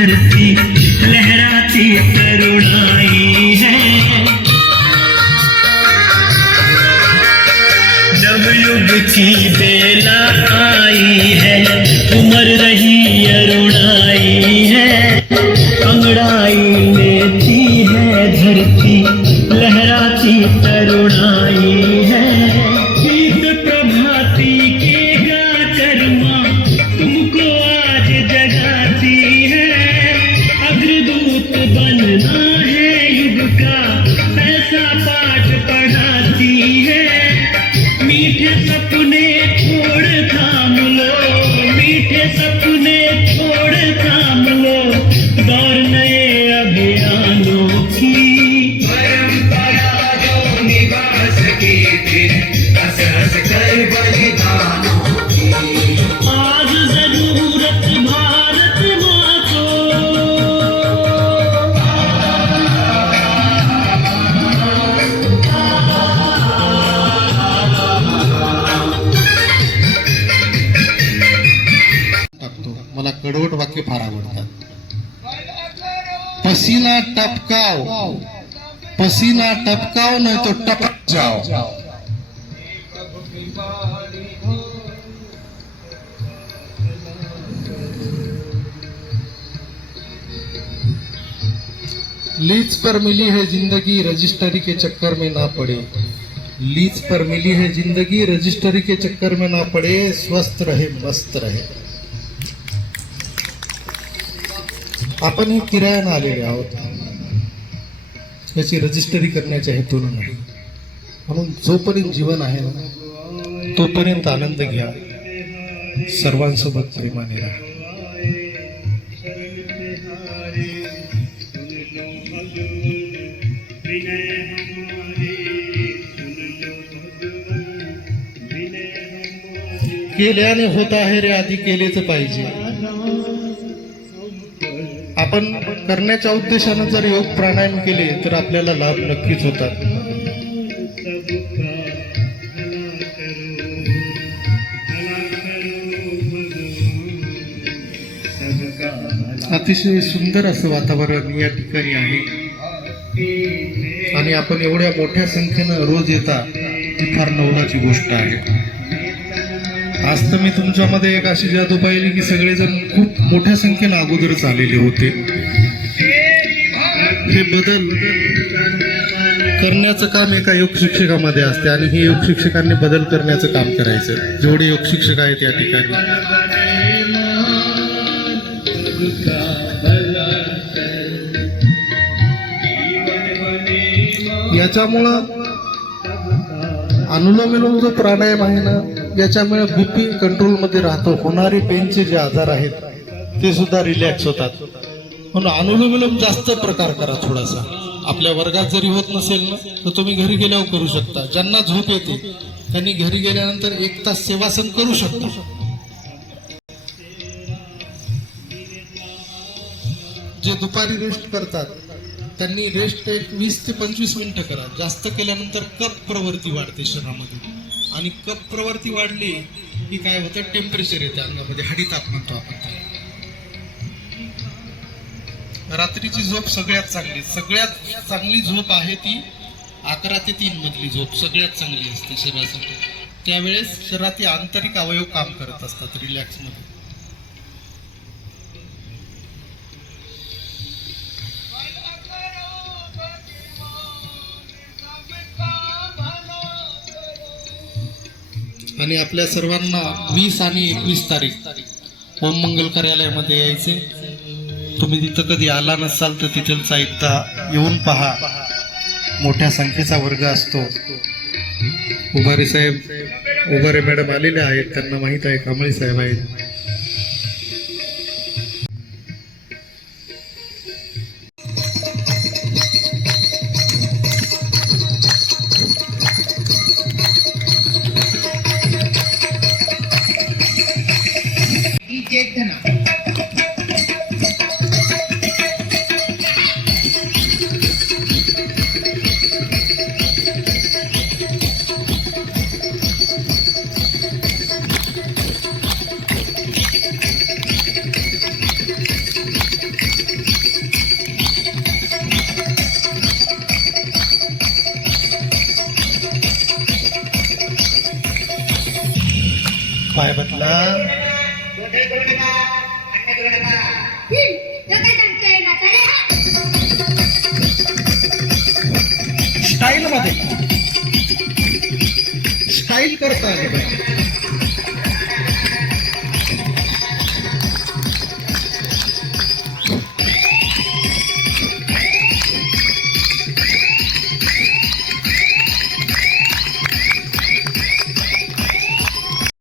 धरती लहराती तरुणाई है। नवयुग की बेला आई है, उमर रही अरुणाई है। अंगड़ाई लेती है धरती लहराती तरुणाई है। गीत प्रभाती के गा कर्मा तुमको आज जगाती है। अग्रदूत बनना है युग का ऐसा पाठ पढ़ाती है। मीठे सपने छोड़ थाम लो, मीठे सपने छोड़ थाम लो, दौर नए अभियानों की। परंपरा जो निभा सके थे हंस हंस कर बलिदानों की। आज जरूरत भारत माँ को, टाकतो. मला कडवट वाक्य फार आवडतात. पसीना टपकाव, पसीना टपकाव नाही तो टपक जाओ. लीज पर मिली है जिंदगी रजिस्ट्री के चक्कर में ना पड़े. लीज पर मिली है जिंदगी रजिस्ट्री के चक्कर में ना पड़े. स्वस्थ रहे मस्त रहे. आपण हे किरायानं आलेले आहोत, याची रजिस्ट्री करण्याच्या हेतून नाही. म्हणून जोपर्यंत जीवन आहे ना तोपर्यंत आनंद घ्या, सर्वांसोबत प्रेमाने राहा. केल्याने होत आहे रे, आधी केलेच पाहिजे. आपण करण्याच्या उद्देशानं जर योग प्राणायाम केले तर आपल्याला लाभ नक्कीच होतात. अतिशय सुंदर असं वातावरण या ठिकाणी आहे आणि आपण एवढ्या मोठ्या संख्येनं रोज येता ही फार नवलाची गोष्ट आहे. आज तर मी तुमच्यामध्ये एक अशी जादू पाहिली की सगळेजण खूप मोठ्या संख्येनं अगोदरच आलेले होते. हे बदल करण्याचं काम एका योग शिक्षकामध्ये असते आणि हे योग शिक्षकांनी बदल करण्याचं काम करायचं. जेवढे योग शिक्षक आहेत या ठिकाणी याच्यामुळं अनुलोम विलोम जो प्राणायाम आहे ना, याच्यामुळे बीपी कंट्रोलमध्ये राहतो. होणारे पेनचे जे आजार आहेत ते सुद्धा रिलॅक्स होतात. म्हणून अनुलोम विलोम जास्त प्रकार करा थोडासा. आपल्या वर्गात जरी होत नसेल ना तर तुम्ही घरी गेल्यावर करू शकता. ज्यांना झोप येते त्यांनी घरी गेल्यानंतर 1 तास सेवासन करू शकता. जे दुपारी रेस्ट करतात त्यांनी रेस्ट एक 20 ते 25 मिनिटं करा. जास्त केल्यानंतर कफ प्रवृत्ती वाढते शरीरामध्ये आणि कफ प्रवृत्ती वाढली की काय होतं, टेम्परेचर येते अंगामध्ये, हळीताप म्हणतो आपण. रात्रीची झोप सगळ्यात चांगली झोप आहे ती 11 ते 3 मधली झोप सगळ्यात चांगली असते शरीरासाठी. त्यावेळेस शरीरातील आंतरिक अवयव काम करत असतात रिलॅक्स मध्ये. आणि आपल्या सर्वांना 20 आणि 21 तारीख ओम मंगल कार्यालयामध्ये यायचे. तुम्ही तिथं कधी आला नसाल तर तिथलचा एकदा येऊन पहा. मोठ्या संख्येचा वर्ग असतो. उभारे साहेब, उभारे मॅडम आलेले आहेत, त्यांना माहीत आहे. कांबळे साहेब आहेत. पाय बदला. गोंधळ करू नका, अन्याय करू नका. काय सांगतोय नाचायला? स्टाईल मध्ये स्टाईल करता आली पाहिजे.